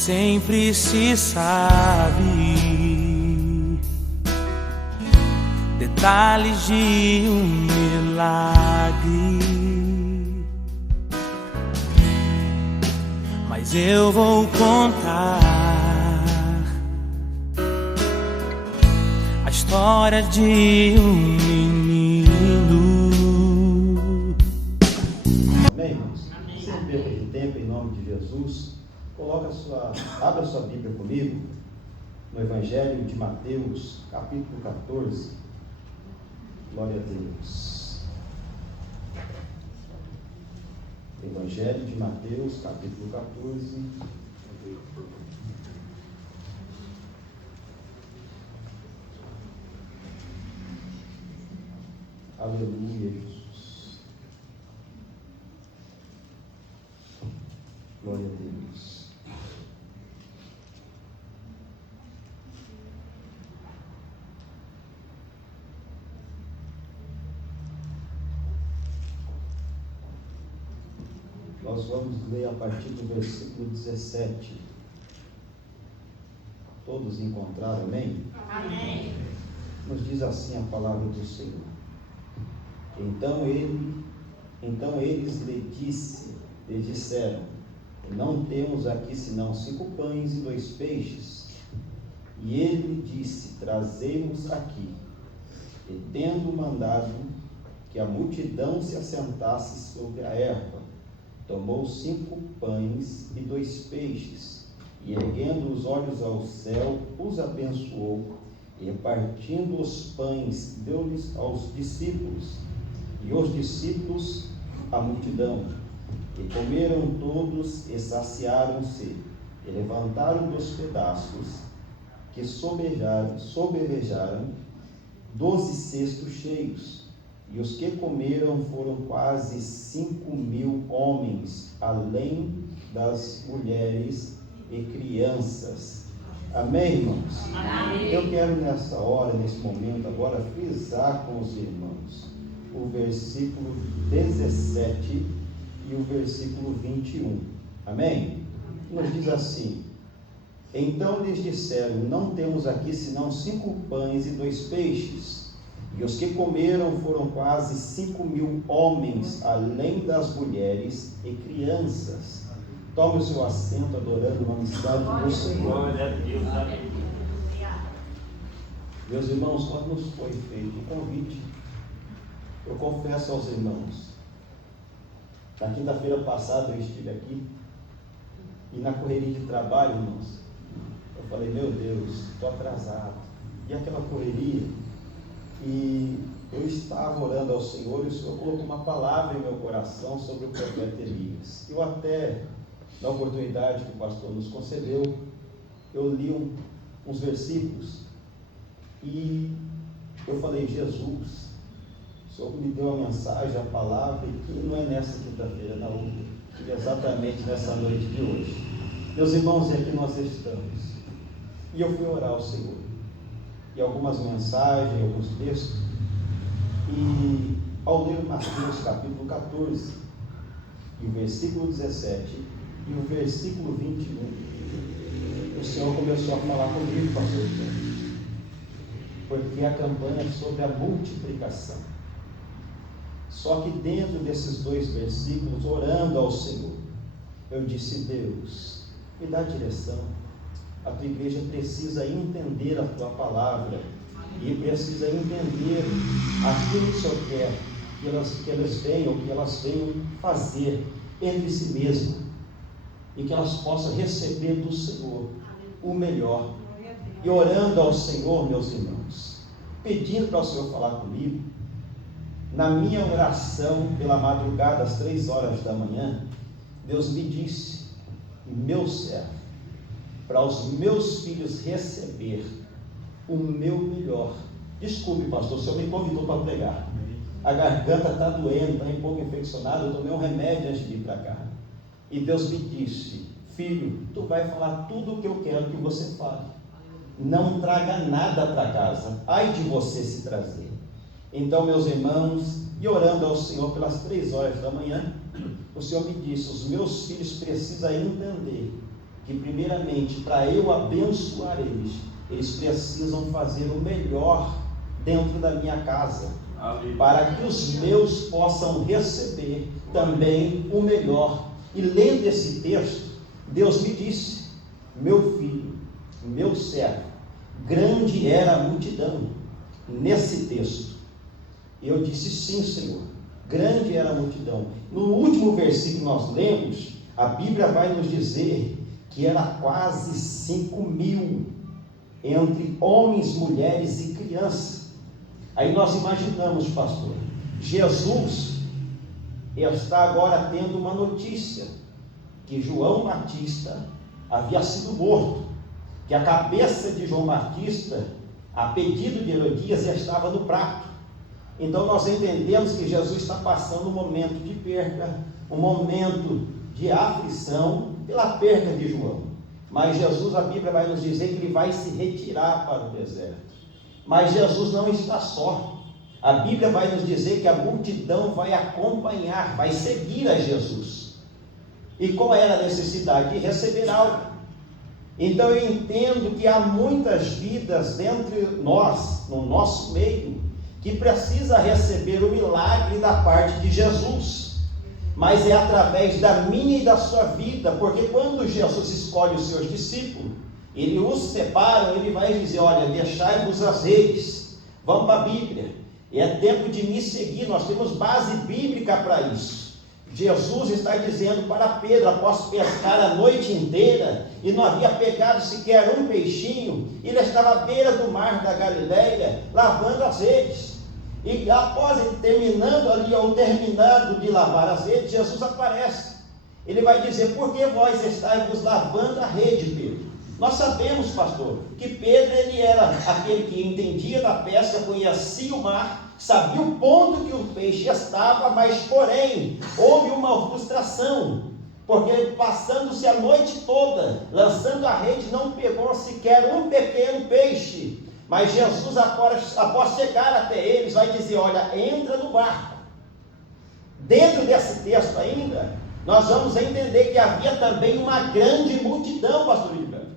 sempre se sabe detalhes de um milagre. Mas eu vou contar a história de um menino. Amém, irmãos? Sem perda de tempo, em nome de Jesus, abra sua Bíblia comigo no Evangelho de Mateus, capítulo 14. Glória a Deus. Evangelho de Mateus, capítulo 14. Aleluia, Jesus. Glória a Deus. Nós vamos ler a partir do versículo 17. Todos encontraram, amém? Amém. Nos diz assim a palavra do Senhor. Então eles lhe disseram: não temos aqui senão 5 pães e 2 peixes. E ele disse: trazei-os aqui. E tendo mandado que a multidão se assentasse sobre a erva, tomou 5 pães e 2 peixes, e erguendo os olhos ao céu, os abençoou, e partindo os pães, deu-lhes aos discípulos, e os discípulos à multidão. E comeram todos e saciaram-se, e levantaram dos pedaços que sobejaram 12 cestos cheios. E os que comeram foram quase 5.000 homens, além das mulheres e crianças. Amém, irmãos? Amém. Eu quero nessa hora, nesse momento agora, frisar com os irmãos o versículo 17 e o versículo 21. Amém? Nos diz assim: então lhes disseram: não temos aqui senão 5 pães e 2 peixes. E os que comeram foram quase 5.000 homens, além das mulheres e crianças. Tome o seu assento, adorando o nome santo do Senhor. Meus irmãos, quando nos foi feito o convite, eu confesso aos irmãos, na quinta-feira passada eu estive aqui, e na correria de trabalho, irmãos, eu falei: meu Deus, estou atrasado. E aquela correria, e eu estava orando ao Senhor, e o Senhor colocou uma palavra em meu coração sobre o profeta Elias. Eu até, na oportunidade que o pastor nos concedeu, eu li uns versículos, e eu falei: Jesus, o Senhor me deu a mensagem, a palavra, e que não é nessa quinta-feira, na outra, que é exatamente nessa noite de hoje. Meus irmãos, e aqui nós estamos. E eu fui orar ao Senhor, e algumas mensagens, alguns textos, e ao ler Mateus capítulo 14, e o versículo 17, e o versículo 21, o Senhor começou a falar comigo, pastor Tiago, porque a campanha é sobre a multiplicação. Só que dentro desses 2 versículos, orando ao Senhor, eu disse: Deus, me dá direção. A tua igreja precisa entender a tua palavra, e precisa entender aquilo que o Senhor quer que elas venham fazer entre si mesmas, e que elas possam receber do Senhor o melhor. E orando ao Senhor, meus irmãos, pedindo para o Senhor falar comigo, na minha oração pela madrugada, às 3 horas da manhã, Deus me disse: meu servo, para os meus filhos receber o meu melhor. Desculpe, pastor, o senhor me convidou para pregar. A garganta está doendo, está um pouco infeccionada, eu tomei um remédio antes de ir para cá. E Deus me disse: filho, tu vai falar tudo o que eu quero que você fale. Não traga nada para casa, ai de você se trazer. Então, meus irmãos, e orando ao Senhor pelas 3 horas da manhã, o Senhor me disse: os meus filhos precisam entender que primeiramente, para eu abençoar eles precisam fazer o melhor dentro da minha casa, para que os meus possam receber também o melhor. E lendo esse texto, Deus me disse: meu filho, meu servo, grande era a multidão. Nesse texto, eu disse: sim, Senhor, grande era a multidão. No último versículo que nós lemos, a Bíblia vai nos dizer que era quase 5.000, entre homens, mulheres e crianças. Aí nós imaginamos, pastor, Jesus está agora tendo uma notícia, que João Batista havia sido morto, que a cabeça de João Batista, a pedido de Herodias, já estava no prato. Então nós entendemos que Jesus está passando um momento de perda, um momento de aflição pela perda de João. Mas Jesus, a Bíblia vai nos dizer que ele vai se retirar para o deserto. Mas Jesus não está só. A Bíblia vai nos dizer que a multidão vai acompanhar, vai seguir a Jesus. E qual era a necessidade? De receber algo. Então eu entendo que há muitas vidas entre nós, no nosso meio, que precisa receber o milagre da parte de Jesus. Mas é através da minha e da sua vida, porque quando Jesus escolhe os seus discípulos, ele os separa, ele vai dizer: olha, deixai-vos as redes, vamos para a Bíblia, é tempo de me seguir, nós temos base bíblica para isso. Jesus está dizendo para Pedro, após pescar a noite inteira, e não havia pegado sequer um peixinho, ele estava à beira do mar da Galileia, lavando as redes. E após ele terminando de lavar as redes, Jesus aparece. Ele vai dizer: por que vós estáis vos lavando a rede, Pedro? Nós sabemos, pastor, que Pedro ele era aquele que entendia da pesca, conhecia o mar, sabia o ponto que o peixe estava, mas porém houve uma frustração, porque passando-se a noite toda lançando a rede, não pegou sequer um pequeno peixe. Mas Jesus, após chegar até eles, vai dizer: olha, entra no barco. Dentro desse texto ainda, nós vamos entender que havia também uma grande multidão, pastor Gilberto.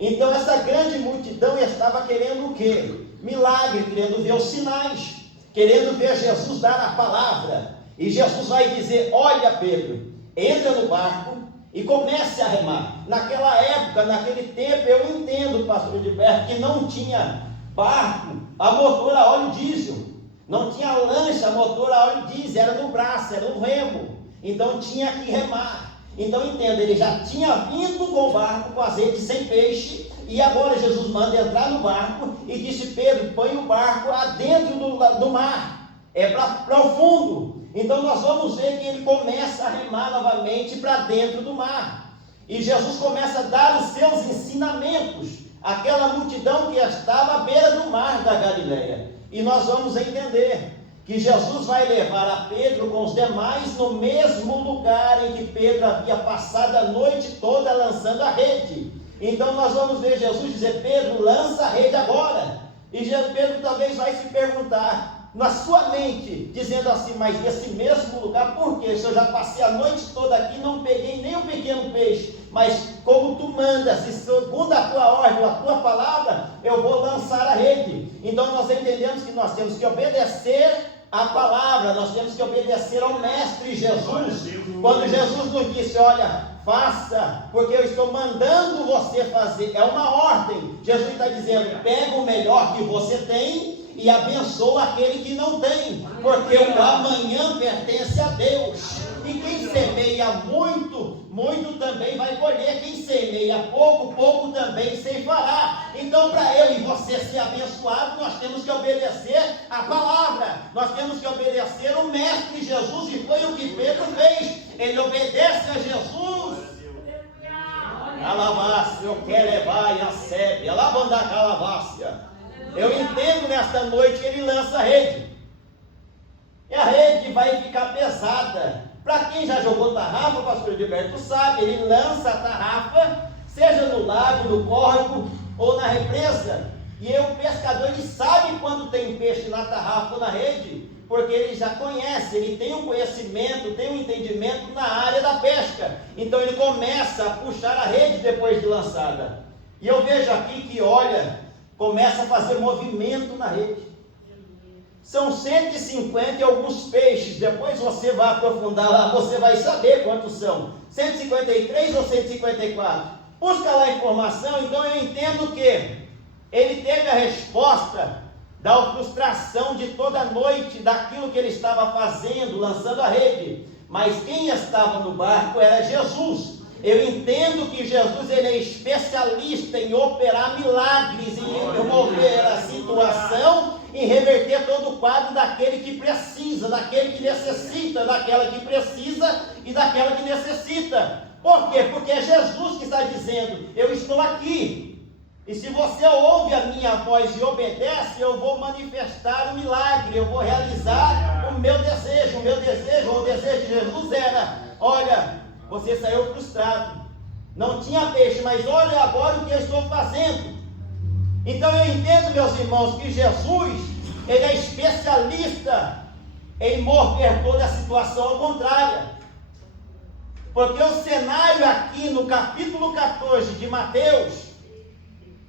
Então essa grande multidão estava querendo o quê? Milagre, querendo ver os sinais, querendo ver Jesus dar a palavra. E Jesus vai dizer: olha, Pedro, entra no barco e comece a remar. Naquela época, naquele tempo, eu entendo, pastor Gilberto, que não tinha barco a motor a óleo diesel, não tinha lancha a motor a óleo diesel, era no braço, era no remo, então tinha que remar. Então entenda, ele já tinha vindo com o barco, com azeite, sem peixe, e agora Jesus manda entrar no barco e disse: Pedro, põe o barco adentro do mar, é para o fundo. Então nós vamos ver que ele começa a remar novamente para dentro do mar, e Jesus começa a dar os seus ensinamentos àquela multidão que estava à beira do mar da Galileia. E nós vamos entender que Jesus vai levar a Pedro com os demais no mesmo lugar em que Pedro havia passado a noite toda lançando a rede. Então nós vamos ver Jesus dizer: Pedro, lança a rede agora. E Pedro talvez vai se perguntar na sua mente, dizendo assim: mas nesse mesmo lugar, por quê? Se eu já passei a noite toda aqui, não peguei nem um pequeno peixe, mas como tu mandas, e segundo a tua ordem, a tua palavra, eu vou lançar a rede. Então nós entendemos que nós temos que obedecer a palavra, nós temos que obedecer ao Mestre Jesus. Quando Jesus nos disse: olha, faça, porque eu estou mandando você fazer, é uma ordem. Jesus está dizendo: pega o melhor que você tem e abençoa aquele que não tem, porque o amanhã pertence a Deus. E quem semeia muito, muito também vai colher. Quem semeia pouco, pouco também ceifará. Então, para eu e você ser abençoado, nós temos que obedecer a palavra, nós temos que obedecer o Mestre Jesus, e foi o que Pedro fez. Ele obedece a Jesus. Calabácia, eu quero levar e a sebe, alabanda calabácia. Eu entendo nesta noite que ele lança a rede, e a rede vai ficar pesada. Para quem já jogou tarrafa, pastor Gilberto sabe, ele lança a tarrafa, seja no lago, no córrego ou na represa, e o pescador ele sabe quando tem peixe na tarrafa ou na rede, porque ele já conhece, ele tem um conhecimento, tem um entendimento na área da pesca. Então ele começa a puxar a rede depois de lançada. E eu vejo aqui que, olha, começa a fazer movimento na rede. São 150 e alguns peixes. Depois você vai aprofundar lá, você vai saber quantos são. 153 ou 154? Busca lá a informação. Então eu entendo que ele teve a resposta da frustração de toda a noite, daquilo que ele estava fazendo, lançando a rede. Mas quem estava no barco era Jesus. Eu entendo que Jesus, ele é especialista em operar milagres, em remover a situação, em reverter todo o quadro daquele que precisa, daquele que necessita, daquela que precisa e daquela que necessita. Por quê? Porque é Jesus que está dizendo: eu estou aqui. E se você ouve a minha voz e obedece, eu vou manifestar o milagre, eu vou realizar o meu desejo. O meu desejo, ou o desejo de Jesus era: olha, você saiu frustrado, não tinha peixe, mas olha agora o que eu estou fazendo. Então eu entendo, meus irmãos, que Jesus, ele é especialista em mover toda a situação ao contrário. Porque o cenário aqui no capítulo 14 de Mateus,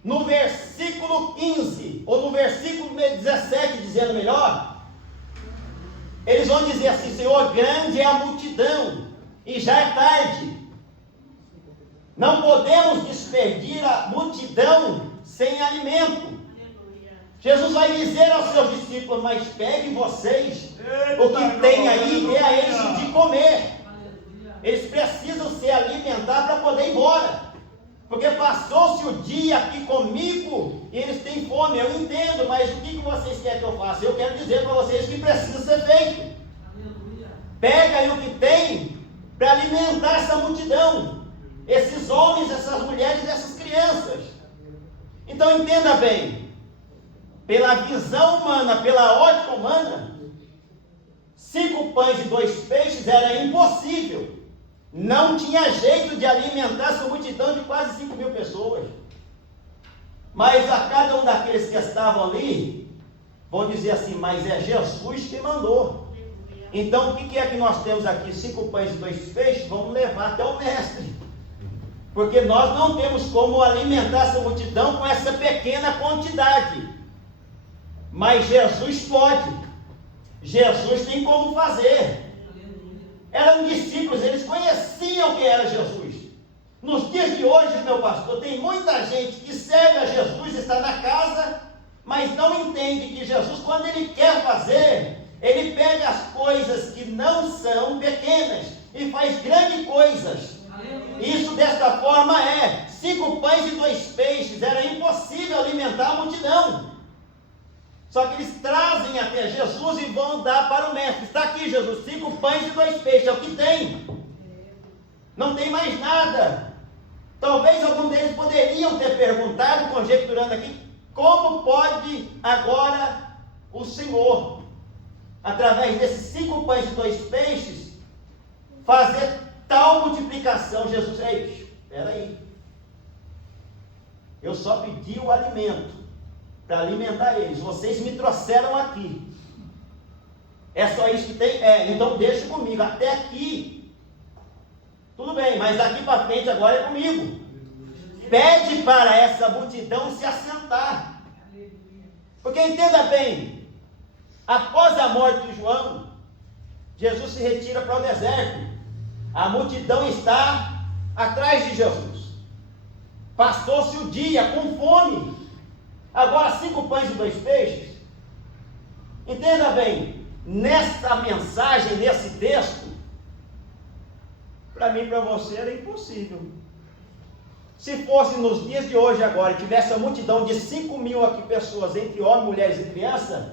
no versículo 15, ou no versículo 17, dizendo melhor, eles vão dizer assim: Senhor, grande é a multidão, e já é tarde. Não podemos despedir a multidão sem alimento. Jesus vai dizer aos seus discípulos: mas peguem vocês o que tem aí, dê a eles de comer. Eles precisam se alimentar para poder ir embora. Porque passou-se o dia aqui comigo e eles têm fome. Eu entendo, mas o que vocês querem que eu faça? Eu quero dizer para vocês que precisa ser feito. Pega aí o que tem para alimentar essa multidão, esses homens, essas mulheres, essas crianças. Então entenda bem, pela visão humana, pela ótica humana, 5 pães e 2 peixes era impossível. Não tinha jeito de alimentar essa multidão de quase 5.000 pessoas. Mas a cada um daqueles que estavam ali, vão dizer assim: mas é Jesus que mandou. Então o que é que nós temos aqui? 5 pães e 2 peixes, vamos levar até o mestre. Porque nós não temos como alimentar essa multidão com essa pequena quantidade. Mas Jesus pode. Jesus tem como fazer. Eram discípulos, eles conheciam quem era Jesus. Nos dias de hoje, meu pastor, tem muita gente que serve a Jesus, está na casa, mas não entende que Jesus, quando ele quer fazer, ele pega as coisas que não são pequenas e faz grandes coisas. Isso desta forma 5 pães e 2 peixes, era impossível alimentar a multidão. Só que eles trazem até Jesus e vão dar para o mestre. Está aqui, Jesus, 5 pães e 2 peixes, é o que tem. Não tem mais nada. Talvez algum deles poderiam ter perguntado, conjecturando aqui, como pode agora o Senhor, através desses 5 pães e 2 peixes, fazer tal multiplicação? Jesus, espera aí. Eu só pedi o alimento para alimentar eles. Vocês me trouxeram aqui. É só isso que tem? Então deixa comigo. Até aqui, tudo bem, mas daqui para frente agora é comigo. Pede para essa multidão se assentar. Porque entenda bem, após a morte de João, Jesus se retira para o deserto. A multidão está atrás de Jesus. Passou-se o dia com fome. Agora 5 pães e 2 peixes. Entenda bem, nessa mensagem, nesse texto, para mim e para você era impossível. Se fosse nos dias de hoje agora, e tivesse a multidão de 5.000 aqui pessoas, entre homens, mulheres e crianças,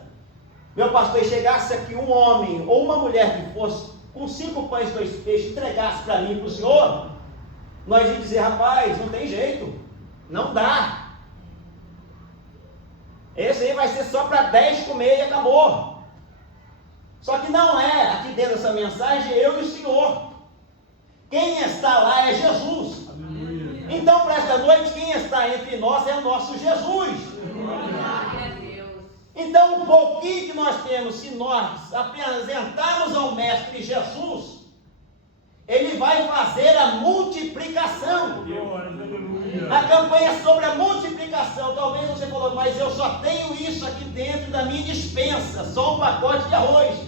meu pastor, e chegasse aqui um homem ou uma mulher que fosse com 5 pães e 2 peixes, entregasse para mim e para o senhor, nós íamos dizer: rapaz, não tem jeito, não dá. Esse aí vai ser só para 10 comer e acabou. Só que não é, aqui dentro dessa mensagem, eu e o Senhor. Quem está lá é Jesus. Aleluia. Então, para esta noite, quem está entre nós é o nosso Jesus. Então, um pouquinho que nós temos, se nós apresentarmos ao Mestre Jesus, Ele vai fazer a multiplicação. A campanha é sobre a multiplicação. Talvez você falou, mas eu só tenho isso aqui dentro da minha despensa, só um pacote de arroz,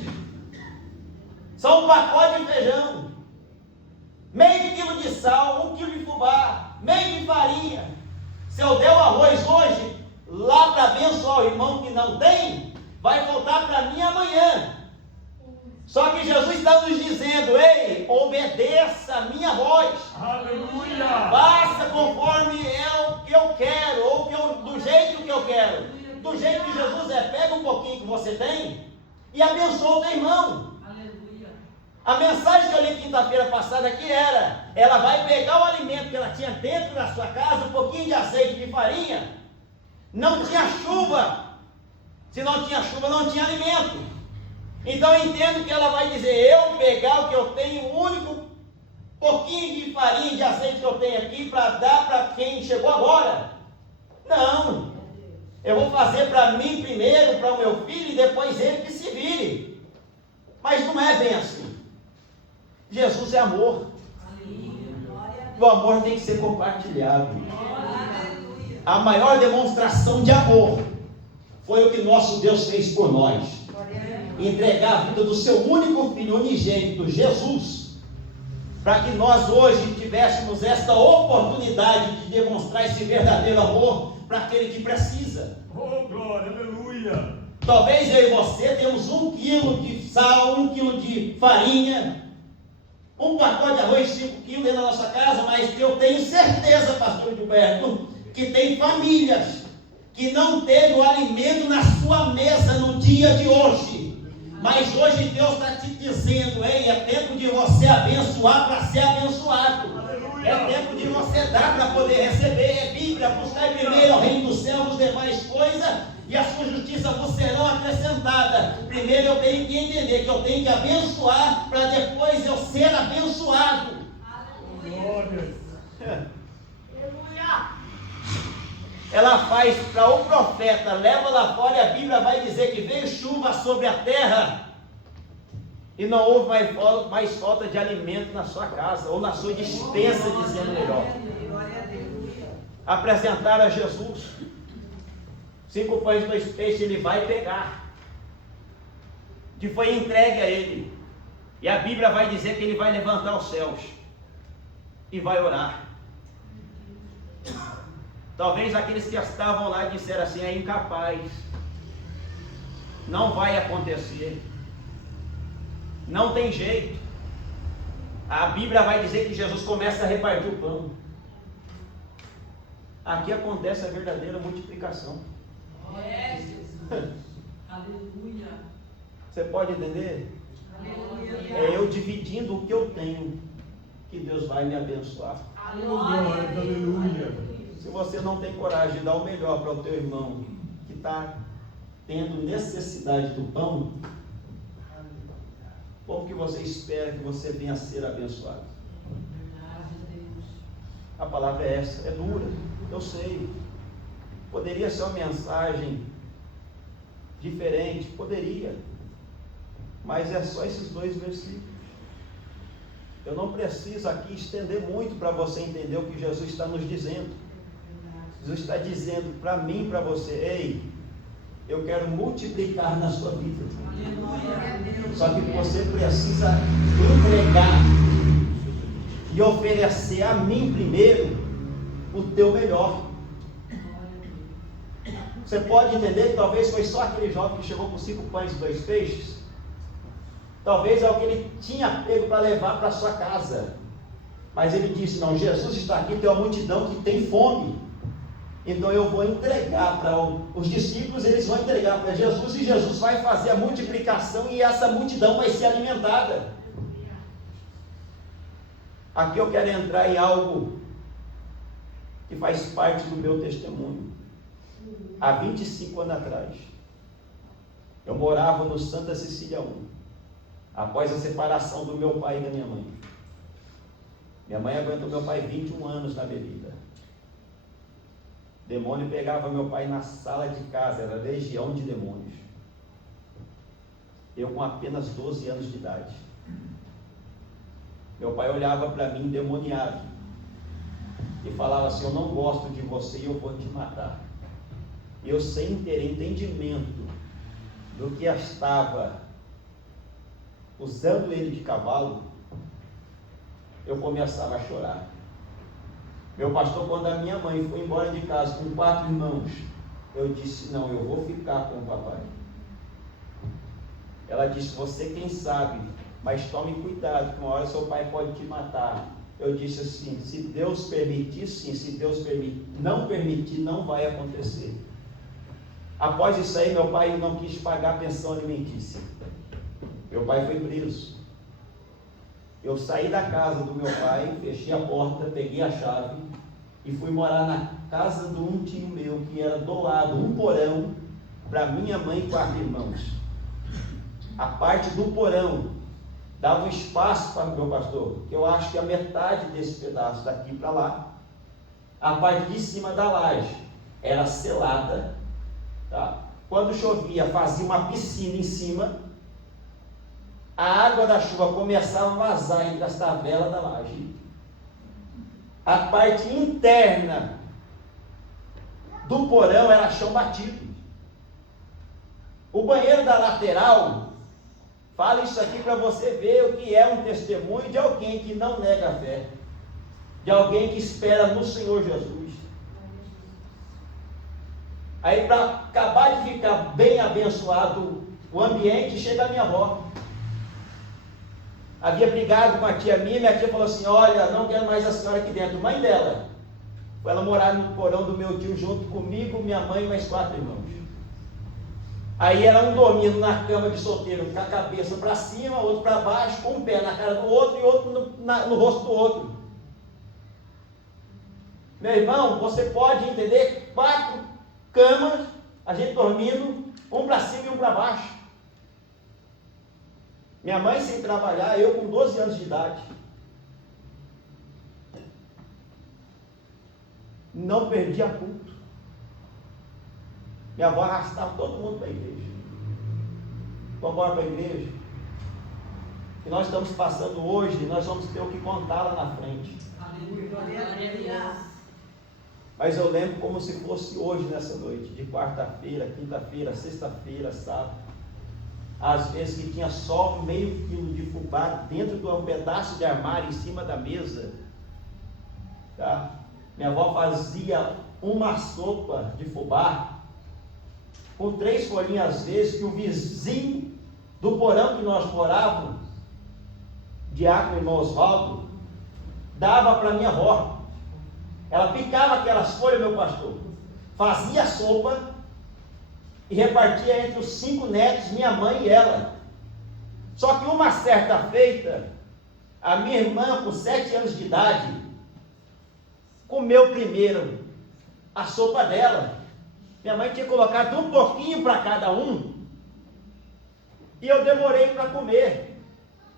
só um pacote de feijão, meio quilo de sal, 1 quilo de fubá, meio de farinha. Se eu der o arroz hoje, lá para abençoar o irmão que não tem, vai voltar para mim amanhã. Só que Jesus está nos dizendo, ei, obedeça a minha voz. Aleluia! Faça conforme é o que eu quero, ou do jeito que eu quero. Do jeito que Jesus é, pega um pouquinho que você tem e abençoa o teu irmão. Aleluia! A mensagem que eu li quinta-feira passada aqui era, ela vai pegar o alimento que ela tinha dentro da sua casa, um pouquinho de azeite de farinha. Não tinha chuva. Se não tinha chuva, não tinha alimento. Então eu entendo que ela vai dizer, eu pegar o que eu tenho, o único pouquinho de farinha, de azeite que eu tenho aqui, para dar para quem chegou agora. Não, eu vou fazer para mim primeiro, para o meu filho, e depois ele que se vire. Mas não é bem assim. Jesus é amor. E o amor tem que ser compartilhado. A maior demonstração de amor foi o que nosso Deus fez por nós. Entregar a vida do seu único filho unigênito, Jesus, para que nós hoje tivéssemos esta oportunidade de demonstrar esse verdadeiro amor para aquele que precisa. Oh, glória, aleluia! Talvez eu e você temos 1 quilo de sal, 1 quilo de farinha, um pacote de arroz, 5 quilos dentro da nossa casa, mas eu tenho certeza, pastor Gilberto, que tem famílias que não teve o alimento na sua mesa no dia de hoje. Mas hoje Deus está te dizendo, ei, é tempo de você abençoar para ser abençoado. Aleluia. É tempo de você dar para poder receber. É Bíblia, buscar primeiro o reino dos céus, as demais coisas, e a sua justiça vos serão acrescentada. Primeiro eu tenho que entender que eu tenho que abençoar para depois eu ser abençoado. Aleluia. Ela faz para o profeta, leva lá fora, e a Bíblia vai dizer que veio chuva sobre a terra e não houve mais falta de alimento na sua casa, ou na sua despensa, dizendo melhor. Apresentaram a Jesus 5 pães e 2 peixes, ele vai pegar, que foi entregue a ele, e a Bíblia vai dizer que ele vai levantar os céus e vai orar. Talvez aqueles que estavam lá disseram assim, é incapaz, não vai acontecer, não tem jeito. A Bíblia vai dizer que Jesus começa a repartir o pão. Aqui acontece a verdadeira multiplicação. É, Jesus. Aleluia. Você pode entender? Aleluia. É eu dividindo o que eu tenho, que Deus vai me abençoar. Glória, aleluia. Se você não tem coragem de dar o melhor para o teu irmão que está tendo necessidade do pão, como que você espera que você venha a ser abençoado? A palavra é essa, é dura, eu sei. Poderia ser uma mensagem diferente, poderia, mas é só esses 2 versículos. Eu não preciso aqui estender muito para você entender o que Jesus está nos dizendo. Jesus está dizendo para mim e para você, ei, eu quero multiplicar na sua vida. Só que você precisa entregar e oferecer a mim primeiro o teu melhor. Você pode entender que talvez foi só aquele jovem que chegou com 5 pães e 2 peixes. Talvez é o que ele tinha pego para levar para sua casa. Mas ele disse, não, Jesus está aqui, tem uma multidão que tem fome. Então eu vou entregar para os discípulos, eles vão entregar para Jesus, e Jesus vai fazer a multiplicação, e essa multidão vai ser alimentada. Aqui eu quero entrar em algo que faz parte do meu testemunho. Há 25 anos atrás, eu morava no Santa Cecília 1, após a separação do meu pai e da minha mãe. Minha mãe aguentou meu pai 21 anos na bebida. demônio pegava meu pai na sala de casa, era legião de demônios. Eu com apenas 12 anos de idade. Meu pai olhava para mim endemoniado e falava assim: eu não gosto de você e eu vou te matar. Eu, sem ter entendimento do que estava usando ele de cavalo, eu começava a chorar. Meu pastor, quando a minha mãe foi embora de casa com 4 irmãos, eu disse: não, eu vou ficar com o papai. Ela disse: você quem sabe, mas tome cuidado, que uma hora seu pai pode te matar. Eu disse assim: se Deus permitir, sim. Se Deus não permitir, não vai acontecer. Após isso aí, meu pai não quis pagar a pensão alimentícia. Meu pai foi preso. Eu saí da casa do meu pai, fechei a porta, peguei a chave e fui morar na casa de um tio meu, que era doado um porão para minha mãe e 4 irmãos. A parte do porão dava um espaço para o meu pastor, que eu acho que a metade desse pedaço daqui para lá. A parte de cima da laje era selada, tá? Quando chovia, fazia uma piscina em cima, a água da chuva começava a vazar entre as tabelas da laje. A parte interna do porão era chão batido. O banheiro da lateral, fala isso aqui para você ver o que é um testemunho de alguém que não nega a fé, de alguém que espera no Senhor Jesus. Aí, para acabar de ficar bem abençoado o ambiente, chega a minha avó. Havia brigado com a tia minha falou assim: olha, não quero mais a senhora aqui dentro. Mãe dela foi ela morar no porão do meu tio junto comigo, minha mãe e mais 4 irmãos. Aí era um dormindo na cama de solteiro, com a cabeça para cima, outro para baixo, com um pé na cara do outro e outro no rosto do outro. Meu irmão, você pode entender 4 camas, a gente dormindo, um para cima e um para baixo. Minha mãe sem trabalhar, eu com 12 anos de idade. Não perdia culto. Minha avó arrastava todo mundo para a igreja. Vamos embora para a igreja. O que nós estamos passando hoje, nós vamos ter o que contar lá na frente. Aleluia. Mas eu lembro como se fosse hoje nessa noite, de quarta-feira, quinta-feira, sexta-feira, sábado. Às vezes que tinha só meio quilo de fubá dentro de um pedaço de armário em cima da mesa. Tá? Minha avó fazia uma sopa de fubá com 3 folhinhas às vezes, que o vizinho do porão que nós morávamos, diácono irmão Osvaldo, dava para minha avó. Ela picava aquelas folhas, meu pastor, fazia a sopa e repartia entre os 5 netos, minha mãe e ela. Só que uma certa feita, a minha irmã, com 7 anos de idade, comeu primeiro a sopa dela. Minha mãe tinha colocado um pouquinho para cada um, e eu demorei para comer.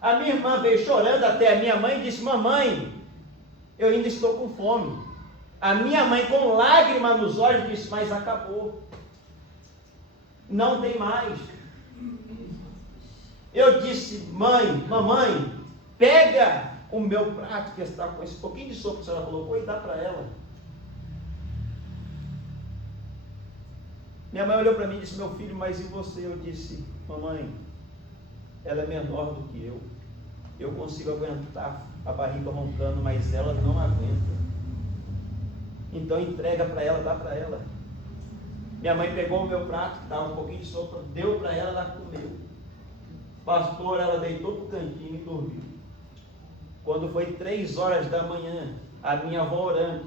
A minha irmã veio chorando até a minha mãe e disse: mamãe, eu ainda estou com fome. A minha mãe, com lágrimas nos olhos, disse: mas acabou, não tem mais. Eu disse: mamãe, pega o meu prato que está com esse pouquinho de sopa que a senhora colocou e dá para ela. Minha mãe olhou para mim e disse: meu filho, mas e você? Eu disse: mamãe, ela é menor do que eu consigo aguentar a barriga roncando, mas ela não aguenta. Então entrega para ela, dá para ela. Minha mãe pegou o meu prato, que dava um pouquinho de sopa, deu para ela, ela comeu. Pastor, ela deitou para o cantinho e dormiu. Quando foi 3 horas da manhã, a minha avó orando,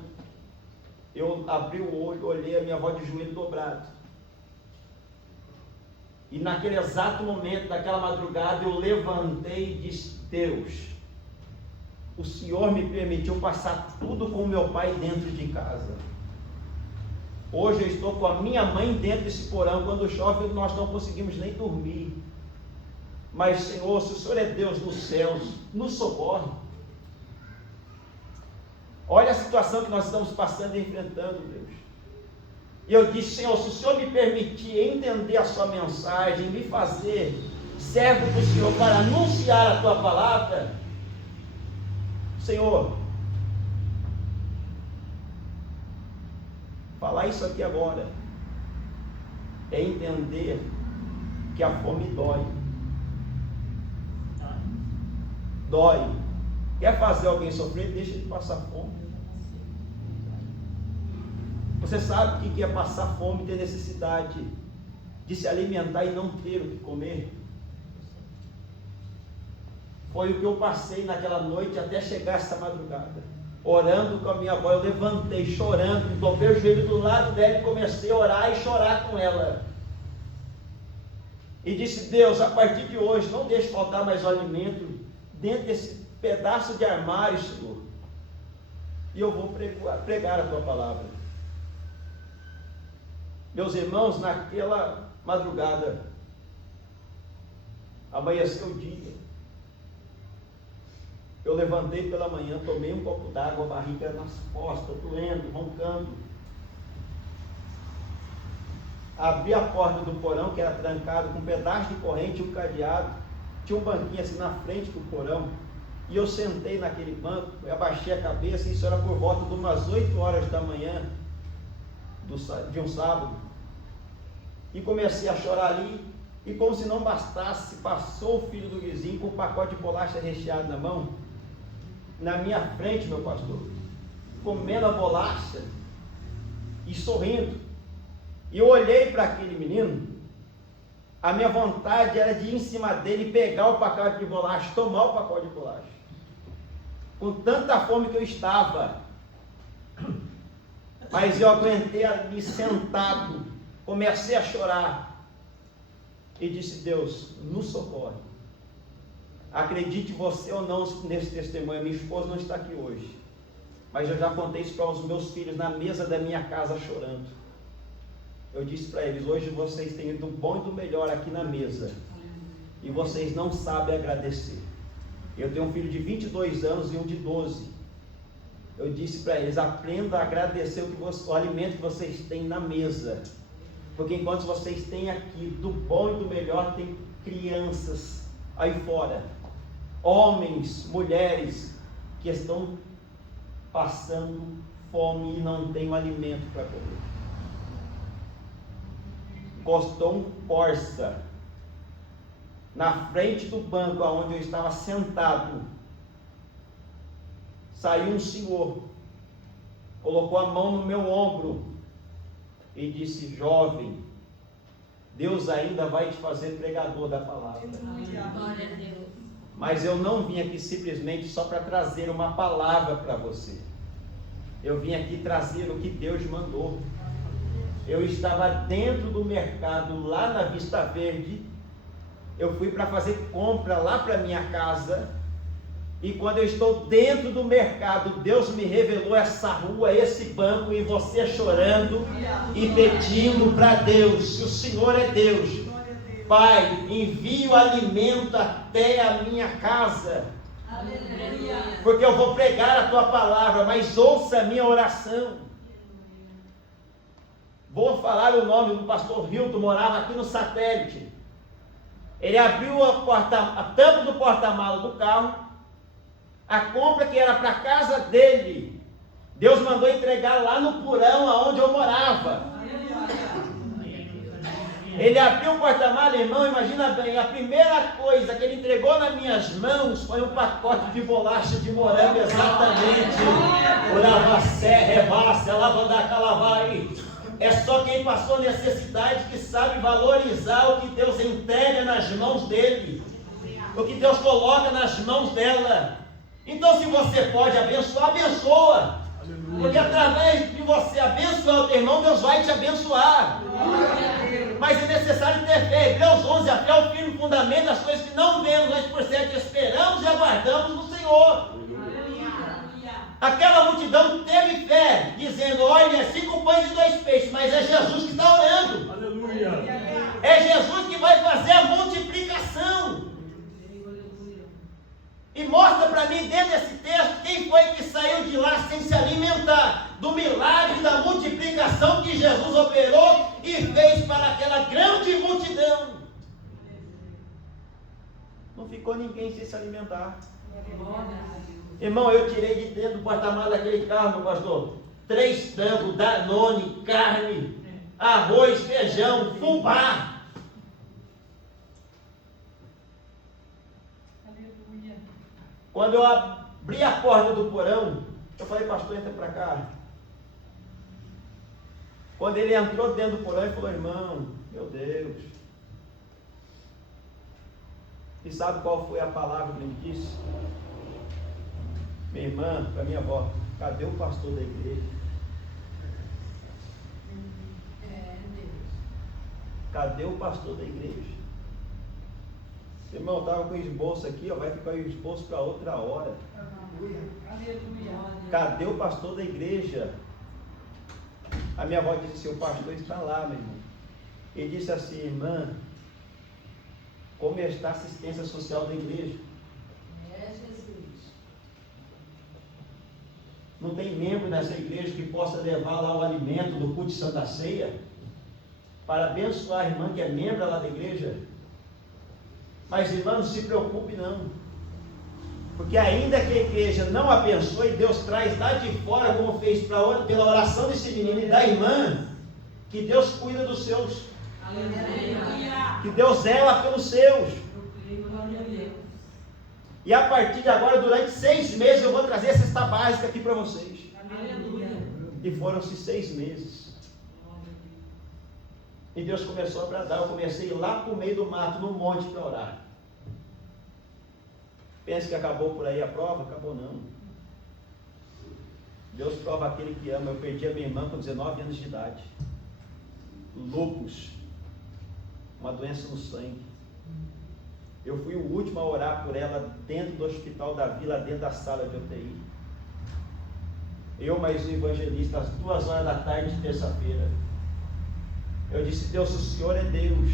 eu abri o olho, olhei a minha avó de joelho dobrado. E naquele exato momento, daquela madrugada, eu levantei e disse: Deus, o Senhor me permitiu passar tudo com meu pai dentro de casa. Hoje eu estou com a minha mãe dentro desse porão. Quando chove, nós não conseguimos nem dormir. Mas, Senhor, se o Senhor é Deus nos céus, nos socorre. Olha a situação que nós estamos passando e enfrentando, Deus. E eu disse: Senhor, se o Senhor me permitir entender a sua mensagem, me fazer servo do Senhor para anunciar a tua palavra, Senhor, falar isso aqui agora é entender que a fome dói. Dói. Quer fazer alguém sofrer? Deixa ele passar fome. Você sabe o que é passar fome e ter necessidade de se alimentar e não ter o que comer? Foi o que eu passei naquela noite até chegar essa madrugada. Orando com a minha avó, eu levantei chorando, dobrei o joelho do lado dela e comecei a orar e chorar com ela. E disse: Deus, a partir de hoje, não deixe faltar mais alimento dentro desse pedaço de armário, Senhor. E eu vou pregar a tua palavra. Meus irmãos, naquela madrugada, amanheceu o dia. Eu levantei pela manhã, tomei um copo d'água, a barriga nas costas, doendo, roncando. Abri a porta do porão, que era trancado, com um pedaço de corrente e um cadeado. Tinha um banquinho assim na frente do porão. E eu sentei naquele banco, eu abaixei a cabeça, isso era por volta de umas 8 horas da manhã, de um sábado. E comecei a chorar ali, e como se não bastasse, passou o filho do vizinho com um pacote de bolacha recheado na mão, na minha frente, meu pastor, comendo a bolacha e sorrindo. E eu olhei para aquele menino, a minha vontade era de ir em cima dele, pegar o pacote de bolacha, tomar o pacote de bolacha, com tanta fome que eu estava. Mas eu aguentei ali sentado, comecei a chorar e disse: Deus, nos socorre. Acredite você ou não nesse testemunho, minha esposa não está aqui hoje, mas eu já contei isso para os meus filhos na mesa da minha casa chorando. Eu disse para eles: hoje vocês têm do bom e do melhor aqui na mesa, e vocês não sabem agradecer. Eu tenho um filho de 22 anos e um de 12. Eu disse para eles: aprenda a agradecer o alimento que vocês têm na mesa, porque enquanto vocês têm aqui do bom e do melhor, tem crianças aí fora, homens, mulheres, que estão passando fome e não têm o alimento para comer. Encostou um Corsa na frente do banco onde eu estava sentado. Saiu um senhor, colocou a mão no meu ombro e disse: jovem, Deus ainda vai te fazer pregador da palavra. Glória a Deus. Mas eu não vim aqui simplesmente só para trazer uma palavra para você. Eu vim aqui trazer o que Deus mandou. Eu estava dentro do mercado, lá na Vista Verde. Eu fui para fazer compra lá para minha casa. E quando eu estou dentro do mercado, Deus me revelou essa rua, esse banco, e você chorando e pedindo para Deus: se o Senhor é Deus, Pai, envie o alimento até a minha casa. Aleluia. Porque eu vou pregar a tua palavra, mas ouça a minha oração. Vou falar o nome do pastor Hilton, morava aqui no Satélite. Ele abriu a tampa do porta-malas do carro, a compra que era para a casa dele, Deus mandou entregar lá no porão aonde eu morava. Ele abriu o porta-malas, irmão, imagina bem, a primeira coisa que ele entregou nas minhas mãos foi um pacote de bolacha de morango, exatamente. Orava sé, revasse, lavandar, calavai. É só quem passou necessidade que sabe valorizar o que Deus entrega nas mãos dele, o que Deus coloca nas mãos dela. Então, se você pode abençoar, abençoa. Porque através de você abençoar o teu irmão, Deus vai te abençoar. Mas é necessário ter fé. Hebreus 11, a fé é o firme fundamento das coisas que não vemos, mas por certo esperamos e aguardamos no Senhor. Aquela multidão teve fé, dizendo: olha, 5 pães e 2 peixes, mas é Jesus que está orando. Aleluia. É Jesus que vai fazer a multiplicação. E mostra para mim dentro desse texto quem foi que saiu de lá sem se alimentar do milagre da multiplicação operação que Jesus operou e fez para aquela grande multidão. Não ficou ninguém sem se alimentar. Irmão, eu tirei de dentro do porta-malas daquele carro, meu pastor, 3 tancos, Danone, carne, arroz, feijão, fubá. Quando eu abri a porta do porão, eu falei, pastor, entra para cá. Quando ele entrou dentro do porão, ele falou, irmão, meu Deus. E sabe qual foi a palavra que ele disse? Minha irmã, para minha avó, cadê o pastor da igreja? Cadê o pastor da igreja? Irmão, estava com o esboço aqui, ó, vai ficar o esboço para outra hora. Cadê o pastor da igreja? A minha avó disse assim, o pastor está lá, meu irmão. Ele disse assim, irmã, como está a assistência social da igreja? Não tem membro nessa igreja que possa levar lá o alimento do culto de Santa Ceia para abençoar a irmã que é membro lá da igreja? Mas irmã, não se preocupe não, porque ainda que a igreja não abençoe, Deus traz lá de fora, como fez pela oração desse menino e da irmã, que Deus cuida dos seus, que Deus zela pelos seus. E a partir de agora, durante 6 meses, eu vou trazer essa cesta básica aqui para vocês. E foram-se 6 meses. E Deus começou a bradar. Eu comecei lá para o meio do mato, no monte, para orar. Pensa que acabou por aí a prova? Acabou não. Deus prova aquele que ama. Eu perdi a minha irmã com 19 anos de idade. Lúpus. Uma doença no sangue. Eu fui o último a orar por ela dentro do hospital da vila, dentro da sala de UTI. Eu mais o evangelista, às 2 horas da tarde de terça-feira. Eu disse, Deus, o Senhor é Deus.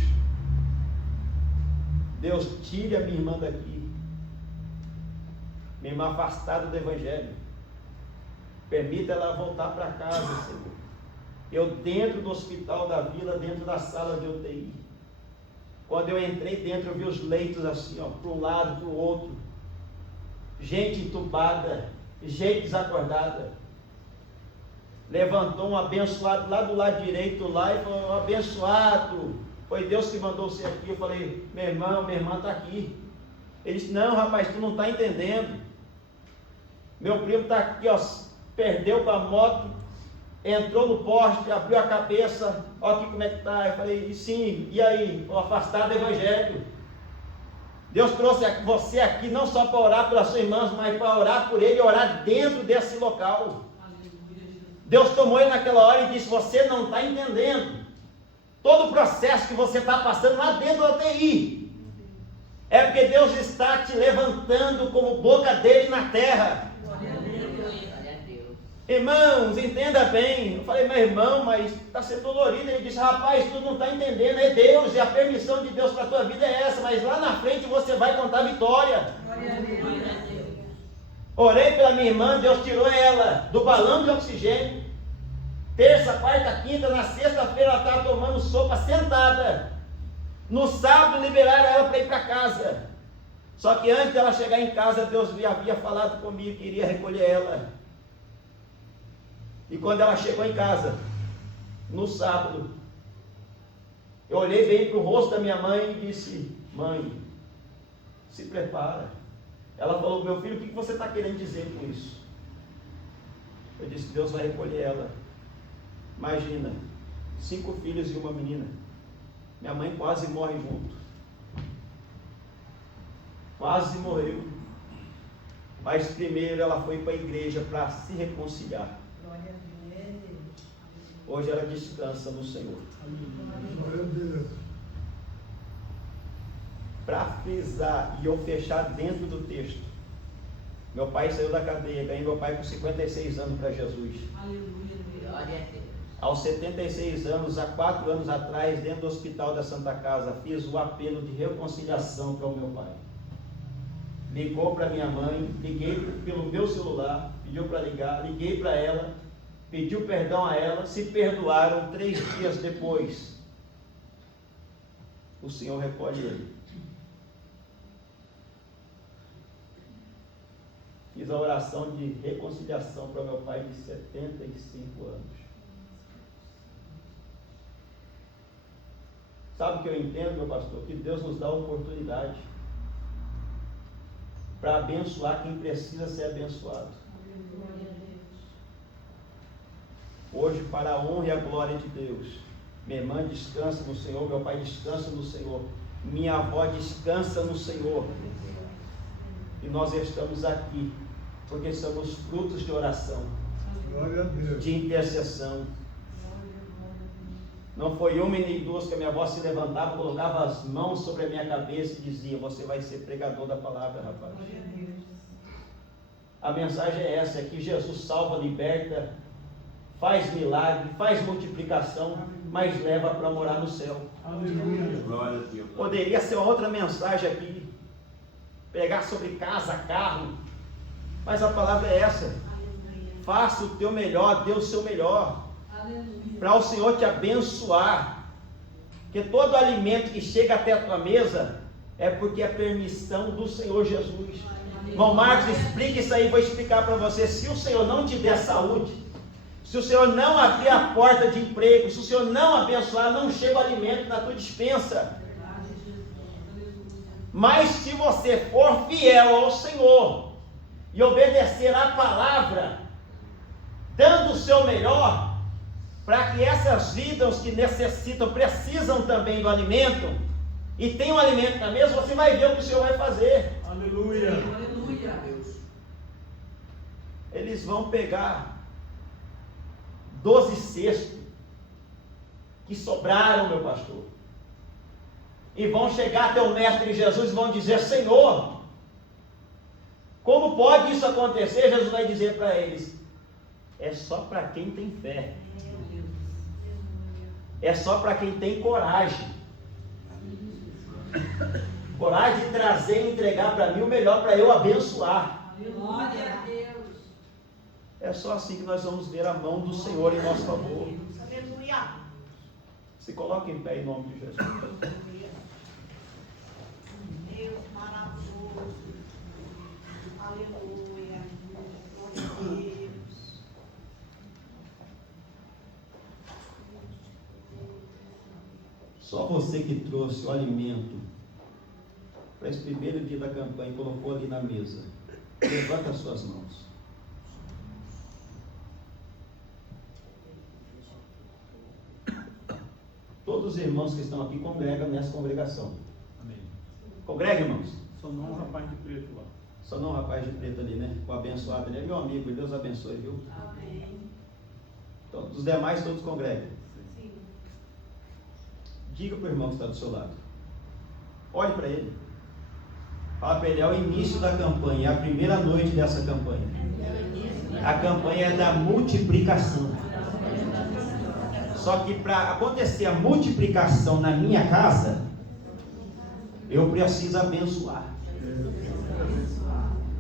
Deus, tire a minha irmã daqui. Minha irmã afastada do Evangelho. Permita ela voltar para casa, Senhor. Eu dentro do hospital da vila, dentro da sala de UTI. Quando eu entrei dentro, eu vi os leitos assim, ó, para um lado, para o outro. Gente entubada, gente desacordada. Levantou um abençoado lá do lado direito lá e falou, abençoado, foi Deus que mandou você aqui. Eu falei, meu irmão, minha irmã está aqui. Ele disse, não rapaz, tu não está entendendo. Meu primo está aqui, ó, perdeu para a moto, entrou no poste, abriu a cabeça, olha aqui como é que está. Eu falei, sim, e aí? Estou afastado do Evangelho. Deus trouxe você aqui não só para orar pelas suas irmãs, mas para orar por ele e orar dentro desse local. Deus tomou ele naquela hora e disse, você não está entendendo todo o processo que você está passando lá dentro da UTI. É porque Deus está te levantando como boca dele na terra. Irmãos, entenda bem. Eu falei, meu irmão, mas está sendo dolorido. Ele disse, rapaz, tu não está entendendo, é Deus, e a permissão de Deus para a tua vida é essa, mas lá na frente você vai contar a vitória. Orei pela minha irmã, Deus tirou ela do balão de oxigênio. Terça, quarta, quinta, na sexta-feira ela estava tomando sopa sentada. No sábado liberaram ela para ir para casa. Só que antes dela chegar em casa, Deus havia falado comigo que iria recolher ela. E quando ela chegou em casa, no sábado, eu olhei bem para o rosto da minha mãe e disse, mãe, se prepara. Ela falou, meu filho, o que você está querendo dizer com isso? Eu disse, Deus vai recolher ela. Imagina, 5 filhos e uma menina. Minha mãe quase morre junto. Quase morreu. Mas primeiro ela foi para a igreja para se reconciliar. Hoje ela descansa no Senhor. Para frisar e eu fechar dentro do texto, meu pai saiu da cadeia, ganhei meu pai com 56 anos para Jesus. Aos 76 anos, há 4 anos atrás, dentro do hospital da Santa Casa, fiz o apelo de reconciliação para o meu pai. Ligou para minha mãe, liguei pelo meu celular, pediu para ligar, liguei para ela. pediu perdão a ela, se perdoaram. 3 dias depois, o Senhor recolhe ele. Fiz a oração de reconciliação para meu pai de 75 anos. Sabe o que eu entendo, meu pastor? Que Deus nos dá oportunidade para abençoar quem precisa ser abençoado. Hoje, para a honra e a glória de Deus, minha irmã descansa no Senhor, meu pai descansa no Senhor, minha avó descansa no Senhor, e nós estamos aqui porque somos frutos de oração, Glória a Deus. de intercessão. Não foi uma e nem duas que a minha avó se levantava, colocava as mãos sobre a minha cabeça e dizia: você vai ser pregador da palavra, rapaz. A mensagem é essa, é que Jesus salva, liberta, faz milagre, faz multiplicação, mas leva para morar no céu. Aleluia. Glória a Deus. Poderia ser outra mensagem aqui, pregar sobre casa, carro, mas a palavra é essa: faça o teu melhor, dê o seu melhor, para o Senhor te abençoar, porque todo alimento que chega até a tua mesa é porque é permissão do Senhor Jesus. Irmão Marcos, explica isso aí, vou explicar para você. Se o Senhor não te der saúde, se o Senhor não abrir a porta de emprego, se o Senhor não abençoar, não chega o alimento na tua despensa. Mas se você for fiel ao Senhor e obedecer à palavra, dando o seu melhor, para que essas vidas que necessitam, precisam também do alimento, e tem um alimento na mesa, você vai ver o que o Senhor vai fazer. Aleluia. Eles vão pegar 12 cestos que sobraram, meu pastor, e vão chegar até o Mestre Jesus e vão dizer: Senhor, como pode isso acontecer? Jesus vai dizer para eles: é só para quem tem fé, é só para quem tem coragem de trazer e entregar para mim o melhor, para eu abençoar. Glória a Deus. É só assim que nós vamos ver a mão do Senhor em nosso favor. Aleluia. Se coloque em pé em nome de Jesus. Deus maravilhoso. Aleluia. Glória a Deus. Só você que trouxe o alimento para esse primeiro dia da campanha e colocou ali na mesa, levanta as suas mãos. Todos os irmãos que estão aqui congregam nessa congregação. Amém. Congrega, irmãos. Só não um rapaz de preto lá. Só não o rapaz de preto ali, né? O abençoado, ele é meu amigo, Deus abençoe, viu? Amém. Então, os demais todos congregam. Sim. Diga para o irmão que está do seu lado. Olhe para ele. Fala para ele: é o início da campanha, é a primeira noite dessa campanha. A campanha é da multiplicação. Só que para acontecer a multiplicação na minha casa, eu preciso abençoar.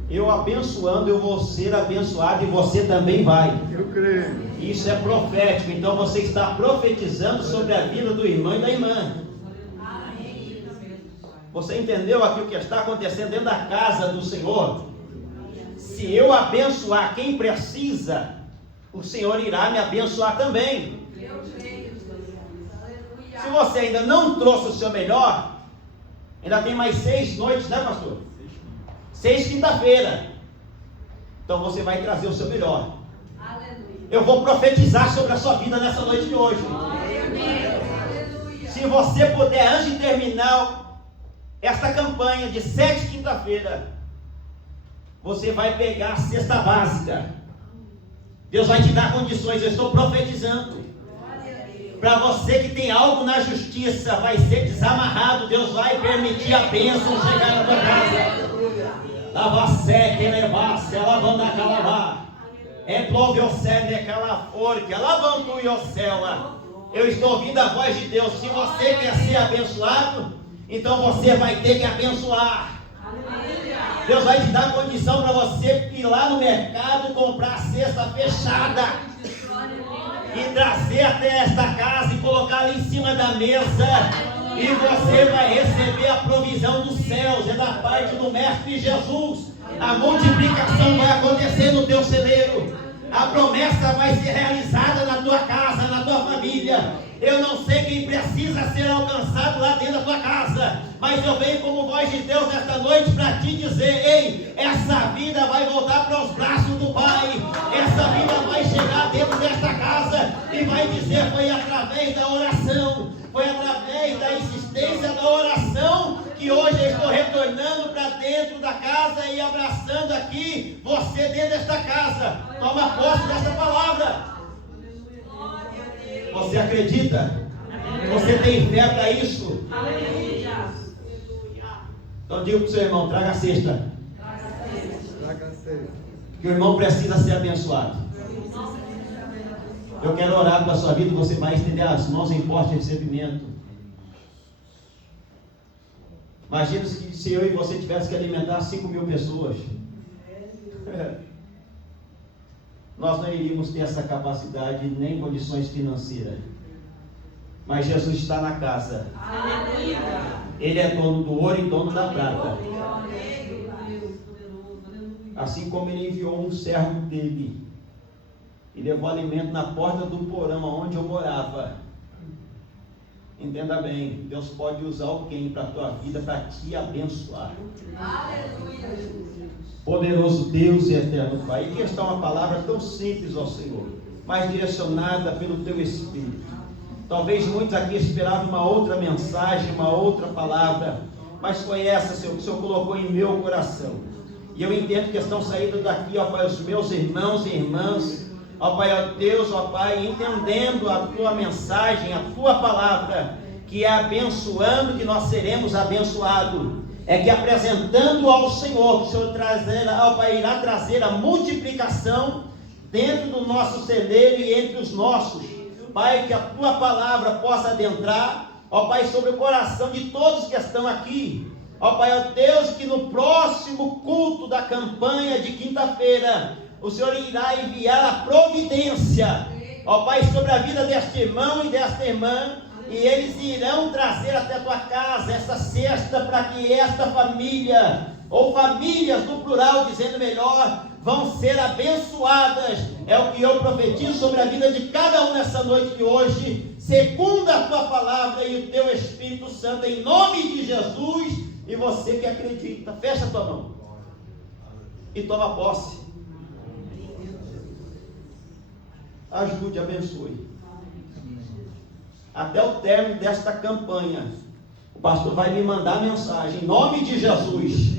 Eu abençoando, eu vou ser abençoado e você também vai. Eu creio. Isso é profético. Então você está profetizando sobre a vida do irmão e da irmã. Você entendeu aqui o que está acontecendo dentro da casa do Senhor? Se eu abençoar quem precisa, o Senhor irá me abençoar também. Se você ainda não trouxe o seu melhor, ainda tem mais 6 noites, né, pastor? 6 quinta-feira. Então você vai trazer o seu melhor. Eu vou profetizar sobre a sua vida nessa noite de hoje. Se você puder, antes de terminar esta campanha de 7 quinta-feira, você vai pegar a cesta básica. Deus vai te dar condições. Eu estou profetizando. Para você que tem algo na justiça, vai ser desamarrado. Deus vai permitir a bênção chegar na tua casa. Lava seca, elevar-se, lavando a calavar. Emplove o céu de calaforca, lavando o céu. Eu estou ouvindo a voz de Deus. Se você quer ser abençoado, então você vai ter que abençoar. Deus vai te dar condição para você ir lá no mercado comprar a cesta fechada. e trazer até esta casa e colocar ali em cima da mesa. E você vai receber a provisão dos céus, é da parte do Mestre Jesus. A multiplicação vai acontecer no teu celeiro. A promessa vai ser realizada na tua casa, na tua família. Eu não sei quem precisa ser alcançado lá dentro da tua casa, mas eu venho como voz de Deus nesta noite para te dizer: ei, essa vida vai voltar para os braços do Pai. Essa vida vai chegar dentro desta casa e vai dizer: foi através da oração, foi através da insistência da oração que hoje eu estou retornando para dentro da casa e abraçando aqui você dentro desta casa. Toma posse dessa palavra. Você acredita? Você tem fé para isso? Então diga para o seu irmão: traga a cesta. Que o irmão precisa ser abençoado. Eu quero orar pela sua vida. Você vai estender as mãos em forte recebimento. Imagina se eu e você tivesse que alimentar 5.000 pessoas. Nós não iríamos ter essa capacidade nem condições financeiras. Mas Jesus está na casa. Ele é dono do ouro e dono da prata. Assim como ele enviou um servo dele e levou alimento na porta do porão onde eu morava. Entenda bem, Deus pode usar alguém para a tua vida para te abençoar. Poderoso Deus e eterno Pai, aqui está uma palavra tão simples ao Senhor, mas direcionada pelo teu Espírito. Talvez muitos aqui esperavam uma outra mensagem, uma outra palavra, mas foi essa, Senhor, que o Senhor colocou em meu coração. E eu entendo que estão saindo daqui, ó Pai, os meus irmãos e irmãs, ó Pai, ó Deus, ó Pai, entendendo a tua mensagem, a tua palavra, que é abençoando que nós seremos abençoados. É que apresentando ao Senhor, que o Senhor ó Pai, irá trazer a multiplicação dentro do nosso celeiro e entre os nossos. Pai, que a tua palavra possa adentrar, ó Pai, sobre o coração de todos que estão aqui. Ó Pai, ó Deus, que no próximo culto da campanha de quinta-feira, o Senhor irá enviar a providência, ó Pai, sobre a vida deste irmão e desta irmã, e eles irão trazer até a tua casa essa cesta para que esta família, ou famílias no plural, dizendo melhor, vão ser abençoadas. É o que eu profetizo sobre a vida de cada um nessa noite de hoje, segundo a tua palavra e o teu Espírito Santo, em nome de Jesus. E você que acredita, fecha a tua mão e toma posse. Ajude, abençoe. Até o término desta campanha, o pastor vai me mandar mensagem em nome de Jesus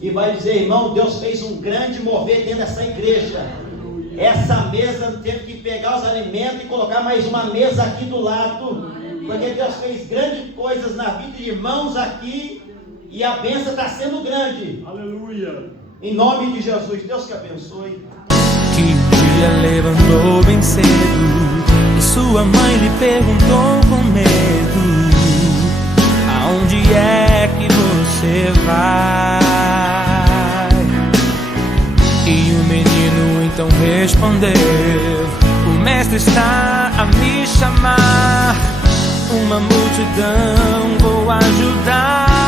e vai dizer: irmão, Deus fez um grande mover dentro dessa igreja. Essa mesa teve que pegar os alimentos e colocar mais uma mesa aqui do lado, porque Deus fez grandes coisas na vida de irmãos aqui e a bênção está sendo grande. Aleluia. Em nome de Jesus, Deus que abençoe. Que um dia levantou bem cedo e sua mãe lhe perguntou com medo: aonde é que você vai? E o menino então respondeu: o mestre está a me chamar, uma multidão vou ajudar.